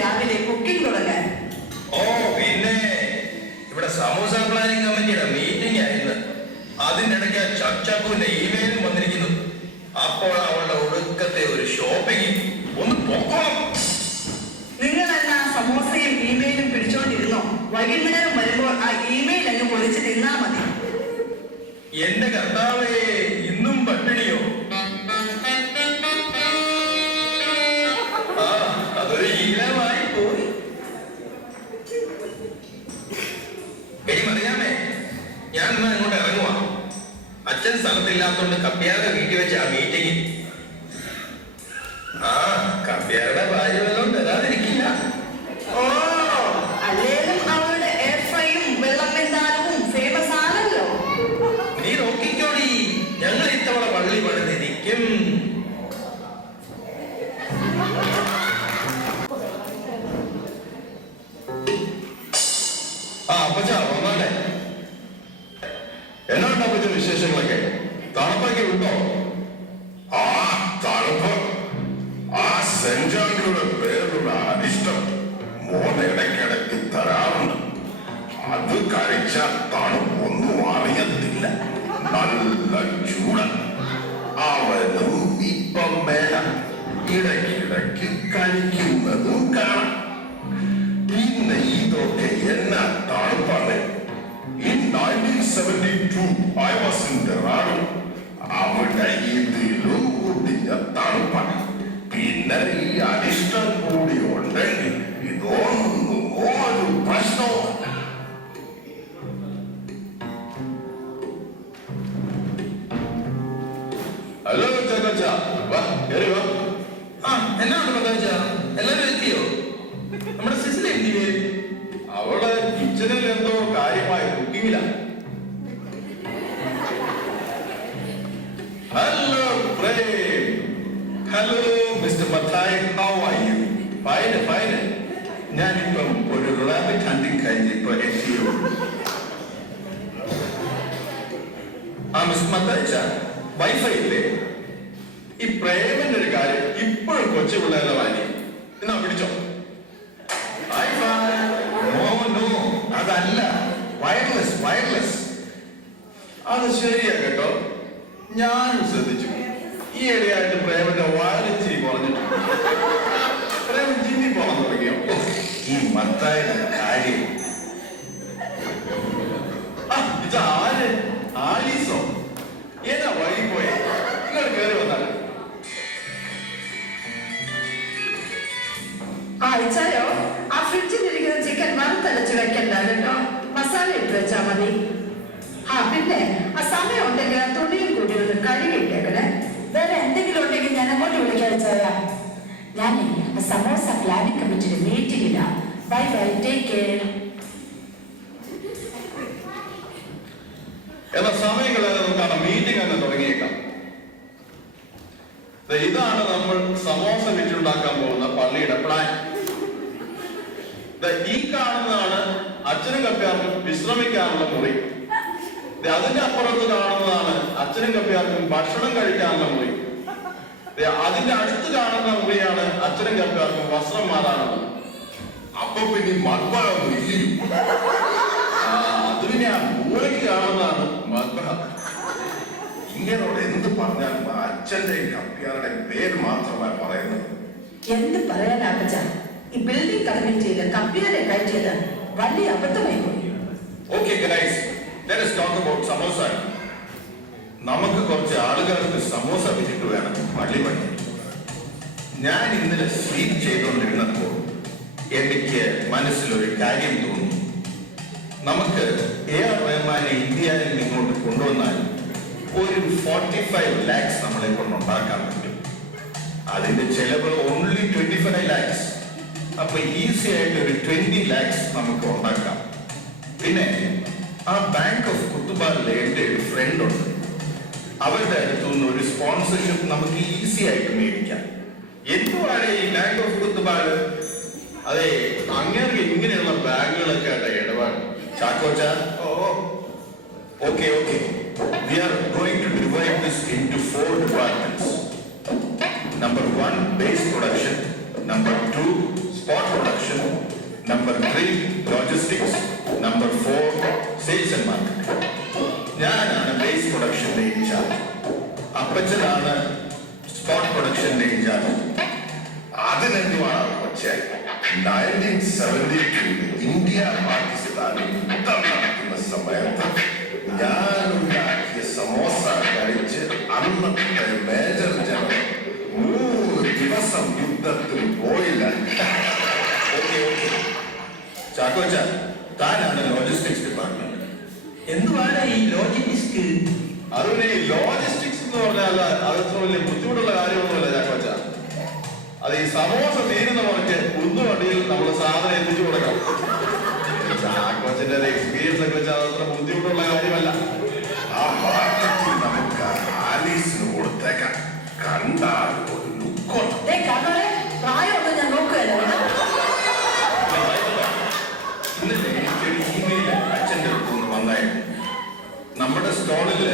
രാവിലെ കുക്കിംഗ് തുടങ്ങാൻ. ഓ പിന്നെ ഇവിടെ സമൂസ പ്ലാനിംഗ് കമ്മിറ്റിയുടെ മീറ്റിംഗ് ആയിരുന്നു. അതിനിടയ്ക്ക് ചച്ചാപ്പുവിന്റെ ഇമെയിലും വന്നിരിക്കുന്നു. അപ്പോൾ അവളുടെ ഒടുക്കത്തെ ഒരു ഷോപ്പിംഗ്. ഒന്ന് പൊക്കോളം. നിങ്ങളെല്ലാം സമോസയും ഇമെയിലും പിടിച്ചോണ്ടിരുന്നോ? വൈകുന്നേരം വരുമ്പോൾ ആ ഇമെയിൽ അങ്ങ് പൊളിച്ച് തിന്നാ മതി. എന്റെ കർത്താവേ, ഇന്നും പട്ടിണിയോ? ആ അതൊരു ശീലമായി പോയി. അറിയാമേ, ഞാൻ ഇന്ന് അങ്ങോട്ട് ഇറങ്ങുവാ. അച്ഛൻ സ്ഥലത്തില്ലാത്തോണ്ട് കപ്പ്യാരുടെ വീട്ടിൽ വെച്ച ആ മീറ്റിംഗ്. ആ കപ്പ്യാരുടെ ഭാര്യ വല്ലതും തരാതിരിക്കില്ല. ഓ, അല്ലേലും അവളുടെ എയർ ഫ്രൈയും വെള്ളം വെന്താലും ഫേമസ് ആണല്ലോ. നീ നോക്കിക്കോടി, ഞങ്ങൾ ഇത്തവണ പള്ളി പണിതിരിക്കും. വന്നാലേ എന്നാണ്ട് അപ്പച്ച വിശേഷങ്ങളൊക്കെ? തണുപ്പൊക്കെ ഉണ്ടോ? ആ തണുപ്പ്, ആ സെഞ്ചാണ്ടിയുടെ പേരുള്ള അരിഷ്ടം മോൻ ഇടയ്ക്കിടയ്ക്ക് തരാറുണ്ട്. അത് കഴിച്ച തണുപ്പൊന്നും അറിയത്തില്ല. നല്ല ചൂട്. അവനും ഇപ്പം വേണം. ഇടയ്ക്കിടയ്ക്ക് കഴിക്കുന്നതും കാണാം. പിന്നെ ഇതൊക്കെ എന്നാ തണുപ്പാണ്. In 1972 I was in Dorado. അവിടെ ഇതിലും കൂടിയ തണുപ്പാണ്. പിന്നെ ഈ അരിഷ്ടം കൂടി ഉണ്ടെങ്കിൽ ഇതൊന്നും ഒരു പ്രശ്നവുമല്ല. ഹലോ ചക്കച്ച, വാ കയറി വാ. ആ എന്നാണ് പതാച്ച, എല്ലാരും എത്തിയോ? നമ്മുടെ സിസിലി എന്തിയേ? അവള് കിച്ചണിൽ എന്തോ കാര്യമായ കുക്കിങ്ങിലാണ്. Hello Prem. Hello mister Mathai, how are you? Fine fine. ഞാനിപ്പം ഒരു റാബിറ്റ് ഹണ്ടിങ് കഴിഞ്ഞ് ഇപ്പൊ എത്തിയോ. ആ മിസ്റ്റർ മത്തായിച്ച, വൈഫൈ ഇല്ലേ? ഈ പ്രേമന്റെ ഒരു കാര്യം ഇപ്പോഴും കൊച്ചു പിള്ളേരുടെ വാങ്ങി എന്നാ പിടിച്ചോ. അതല്ല, വയർലെസ് വയർലെസ്. അത് ശരിയാ കേട്ടോ. ഞാനും ശ്രദ്ധിച്ചു. ഈ ഇടയായിട്ട് പ്രേമന്റെ വാലിച്ചിരി കുറഞ്ഞിട്ടുണ്ട്. പ്രേമൻ ജിമ്മി പോകാൻ തുടങ്ങിയോ? ഈ മത്തായുടെ കാര്യം. ഇത് ആര്? ആലീസോ? ഏതാ വഴി പോയെ? നിങ്ങൾ കയറി വന്നാണ്. അയച്ചാലോ? ആ ഫ്രിഡ്ജിലിരിക്കുന്ന ചിക്കൻ വറുത്തരച്ച് വെക്കണ്ട കേട്ടോ. മസാല ഇട്ട് വെച്ചാ മതി. ആ പിന്നെ ആ സമയം ഉണ്ടെങ്കിൽ ആ തുണിയും കൂടി ഒന്ന് കഴുകിയിട്ടേക്കണേ. വേറെ എന്തെങ്കിലും ഉണ്ടെങ്കിൽ ഞാൻ അങ്ങോട്ട് വിളിക്കാച്ചാ. ഞാൻ സമോസ പ്ലാനിംഗ് കമ്മിറ്റിയുടെ മീറ്റിംഗില്ല. Bye bye, take care. എന്നാ സമയങ്ങളെ നമുക്കാണ് മീറ്റിംഗ് തന്നെ തുടങ്ങിയേക്കാം. ഇതാണ് നമ്മൾ സമോസ വെച്ചുണ്ടാക്കാൻ പോകുന്ന പള്ളിയുടെ പ്ലാൻ. ഈ കാണുന്നതാണ് അച്ഛനും കപ്പ്യാർക്കും വിശ്രമിക്കാനുള്ള മുറി. അതിന്റെ അപ്പുറത്ത് കാണുന്നതാണ് അച്ഛനും കപ്പ്യാർക്കും ഭക്ഷണം കഴിക്കാനുള്ള മുറി. അതിന്റെ അടുത്ത് കാണുന്ന മുറിയാണ് അച്ഛനും കപ്പ്യാർക്കും വസ്ത്രം മാറാനുള്ളത്. അപ്പൊ പിന്നെ മദ്ബഹം ഇല്ലയും. അത് പിന്നെ ആ മൂലയ്ക്ക് കാണുന്നതാണ് മദ്ബഹം. ഇങ്ങനോട് എന്ത് പറഞ്ഞാലും അച്ഛന്റെയും കപ്പ്യാരുടെയും പേര് മാത്രമാണ് പറയുന്നത്. എന്ത് പറയാനാപ്പച്ച, ഈ ബിൽഡിംഗ് കമ്മിറ്റിയിൽ കമ്പ്യാരെ കയറ്റിയത് വലിയ അബദ്ധമായി പോയി. Okay guys, let us talk about samosa. നമുക്ക് കുറച്ച് ആളുകൾക്ക് സമോസ വിറ്റിട്ട് വേണം പള്ളി പണി. ഞാൻ ഇന്നലെ സ്വീറ്റ് ചെയ്തുകൊണ്ടിരുന്നപ്പോൾ എനിക്ക് മനസ്സിലൊരു കാര്യം തോന്നി. നമുക്ക് AR റഹ്മാനെ ഇന്ത്യയിൽ ഇങ്ങോട്ട് കൊണ്ടുവന്നാൽ ഒരു 45 lakhs നമ്മളെ കൊണ്ടുണ്ടാക്കാൻ പറ്റും. അതിന്റെ ചെലവ് ഓൺലി 25 lakhs. അപ്പൊ ഈസി ആയിട്ട് ഒരു 20 lakhs നമുക്ക് ഉണ്ടാക്കാം. പിന്നെ ആ ബാങ്ക് ഓഫ് കുത്തുബാലിലെ എന്റെ ഒരു ഫ്രണ്ട് ഉണ്ട്. അവരുടെ അടുത്തുനിന്ന് ഒരു സ്പോൺസർഷിപ്പ് നമുക്ക് ഈസി ആയിട്ട് മേടിക്കാം. എന്തുവാണ് ഈ ബാങ്ക് ഓഫ് കുത്തുബാല്? അതെ, അങ്ങനെ ഇങ്ങനെയുള്ള ബാങ്കുകളൊക്കെ ആയിട്ട് ഇടപാട്. ചാക്കോച്ച, okay okay, we are going to divide this into 4 departments. Number 1, base production. Number 2, spot production. Number 3 logistics, number 4 sales and marketing. ഞാനാണ് ബേസ് പ്രൊഡക്ഷന്റെ ഇൻചാർജ്. അപ്പച്ചനാണ് സ്പോട്ട് പ്രൊഡക്ഷന്റെ ഇൻചാർജ്. അതിനെന്തുമാണ് പക്ഷേ 1972 ഇന്ത്യ പാകിസ്ഥാനിൽ യുദ്ധം നടക്കുന്ന സമയത്ത് ഞാനുണ്ടാക്കിയ സമോസ കഴിച്ച് അന്നത്തെ മേജർ ജനറൽ 3 ദിവസം യുദ്ധത്തിൽ പോയില്ല. Okay okay. ചാക്കോച്ച, താനാണ് ലോജിസ്റ്റിക്സ് ഡിപ്പാർട്ട്മെന്റ്. എന്തുവാണ് ഈ ലോജിസ്റ്റിക്സ്? അതുപോലെ ഈ ലോജിസ്റ്റിക്സ് എന്ന് പറഞ്ഞാൽ അതത്ര വലിയ ബുദ്ധിമുട്ടുള്ള കാര്യമൊന്നുമല്ല ചാക്കോച്ച. അത് ഈ സമോസ തീരുന്ന മുറയ്ക്ക് കുന്നുവണ്ടിയിൽ നമ്മൾ സാധനം എത്തിച്ചു കൊടുക്കണം. ചാക്കോച്ചന്റെ ഒരു എക്സ്പീരിയൻസ് ഒക്കെ വെച്ചാൽ അതത്ര ബുദ്ധിമുട്ടുള്ള കാര്യമല്ല. ആ മാർക്കറ്റിൽ നമുക്ക് ആലീസിന് കൊടുത്തേക്കാം. കണ്ടാൽ ഒരു ലുക്കുണ്ട്. പ്രായമൊന്നും ഞാൻ നോക്കുകയല്ലോ. ഇന്നലെ എനിക്കൊരു ഇമെയിൽ അച്ഛൻ്റെ അടുത്ത് നിന്ന് വന്നായിരുന്നു. നമ്മുടെ സ്റ്റോളില്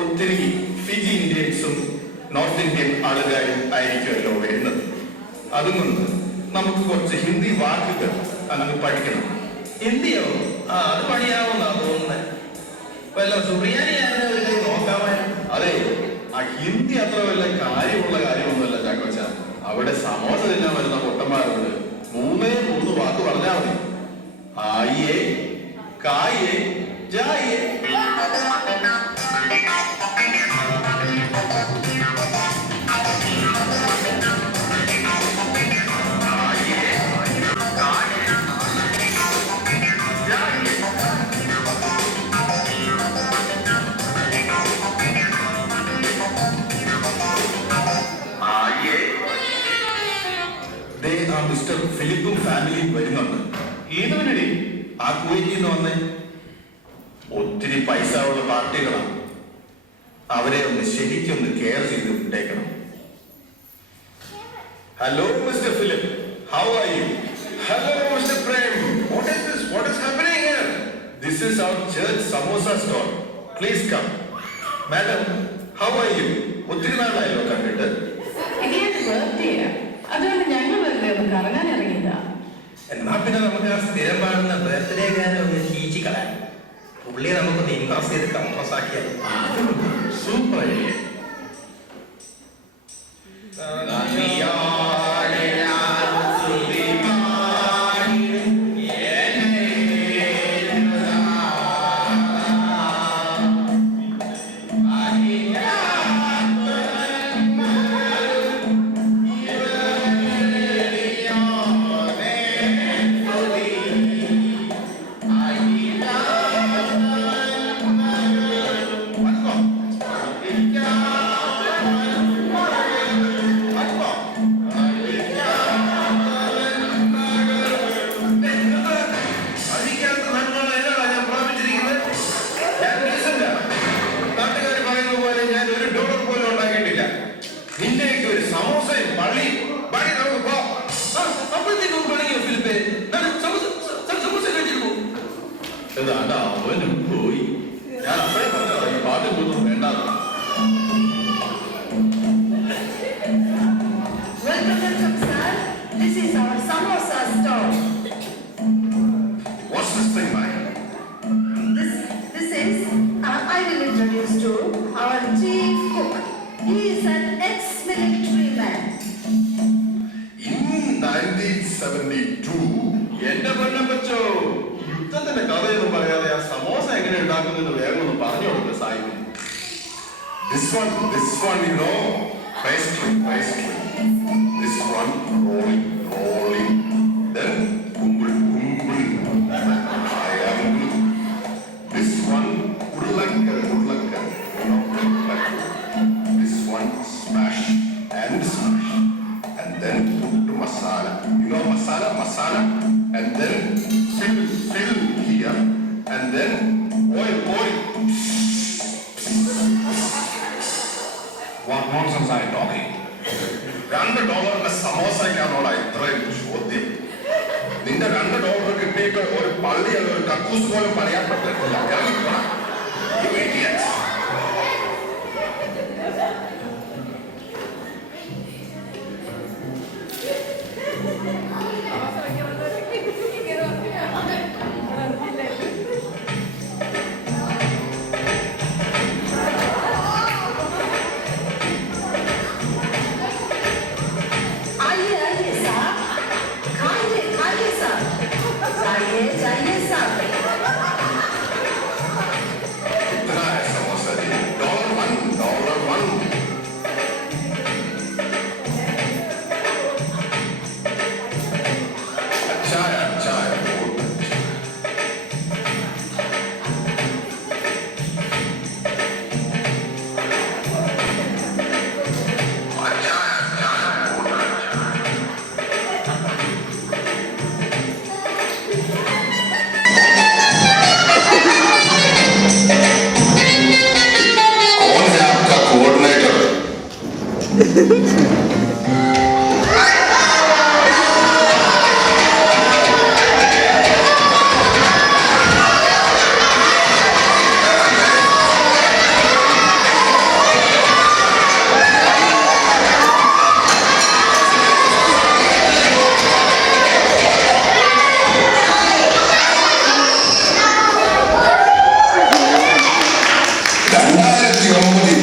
ഒത്തിരി ഫിജി ഇന്ത്യൻസും നോർത്ത് ഇന്ത്യൻ ആളുകാരും ആയിരിക്കുമല്ലോ വരുന്നത്. അതുകൊണ്ട് നമുക്ക് കുറച്ച് ഹിന്ദി വാക്കുകൾ അങ്ങ് പഠിക്കണം. ഹിന്ദിയോ? അത് പണിയാവുന്നാ തോന്നുന്നത്. വല്ല സുറിയാനിയാണ് ഒരു കൈ നോക്കാമായിരുന്നു. അതെ, ആ ഹിന്ദി അത്ര വല്ല കാര്യമുള്ള കാര്യമൊന്നുമല്ല ചാക്കോച്ച. അവിടെ സമോസ തിന്നാൻ വരുന്ന പൊട്ടന്മാരോട് 3 വാക്ക് പറഞ്ഞാൽ മതി. ആയിയേ, കായേ, ജായേ. മിസ്റ്റർ ഫിലിപ്പും ഫാമിലിയും വരുന്നുണ്ട്. ഏതുവനടി ആ കുവൈറ്റിൽ നിന്ന് വന്നേ? ഒത്തിരി പൈസ ഉള്ള പാർട്ടികളാണ്. അവരെ ഒന്ന് ശരിക്കൊന്ന് കെയർ ചെയ്ത് വിട്ടേക്കണം. Hello mister Philip, how are you? Hello, Mr. Prem. What is this? What is happening here? This is our church samosa stall. Please come. Madam, how are you? ഒത്തിരി നാളായല്ലോ കണ്ടിട്ട്. ഇനിയൊരു ബർത്ത്ഡേ, അതുകൊണ്ട് ഞങ്ങൾ വെറുതെ ഒന്ന് കറങ്ങാൻ ഇറങ്ങിയതാ. എന്നാ പിന്നെ നമുക്ക് ആ സ്ഥിരം പാടുന്ന ബർത്ത്ഡേ ഗാനം ഒന്ന് ശീലിച്ച് കളയാം. പുള്ളിയെ നമുക്കൊന്ന് ഇംപ്രസ് ചെയ്ത് കംപ്രസ് ആക്കിയാൽ സൂപ്പർ ഐഡിയ. നിന്റെയൊക്കെ ഒരു സമോസയും പള്ളി പള്ളി നമുക്ക് പോ. അപ്പോഴത്തേക്കും പണിയോ ഫിലിപ്പേ? സമൂസ കഴിച്ചിരുന്നു. അതാ അവനും പോയി. ഞാൻ അപ്പഴേ പറഞ്ഞതാ ഈ പാട്ടും കൂട്ടും വേണ്ടാന്ന്. Welcome, sir. This is our samosa stall. What's this thing, man? This is, I will introduce to our chief cook. He is an ex-military man. In 1972, എന്റെ പൊന്നപ്പച്ചോ, യുദ്ധത്തിന്റെ കഥയൊന്നും പറയാതെ ആ സമോസ എങ്ങനെ ഉണ്ടാക്കുന്നത് വേഗം ഒന്ന് പറഞ്ഞു കൊടുക്കുക Sahib. this one, you know, pastry. This one, rolling. Then, kumble. Triangle. This one, urlakka. You know, this one, smash. And then, put masala. You know, masala. And then, fill here. And then, oil. What nonsense are you talking? $2 സമോസയ്ക്കാണോടാ ഇത്രയും ചോദ്യം? നിന്റെ $2 കിട്ടിയിട്ട് ഒരു പള്ളി അല്ല ഒരു കക്കൂസ് പോലും പണിയാൻ പറ്റില്ല. ഇറങ്ങിപ്പോടാ. You idiots.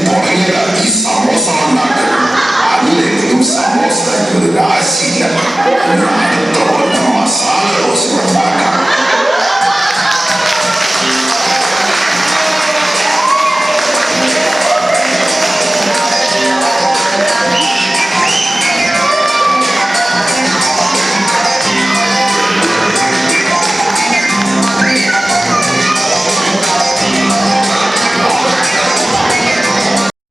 തുടങ്ങിയതാണ് ഈ സമോസ ഉണ്ടാക്കൽ. അതിലെങ്കിലും സമോസ ഒരു രാശിയില്ല. അടുത്ത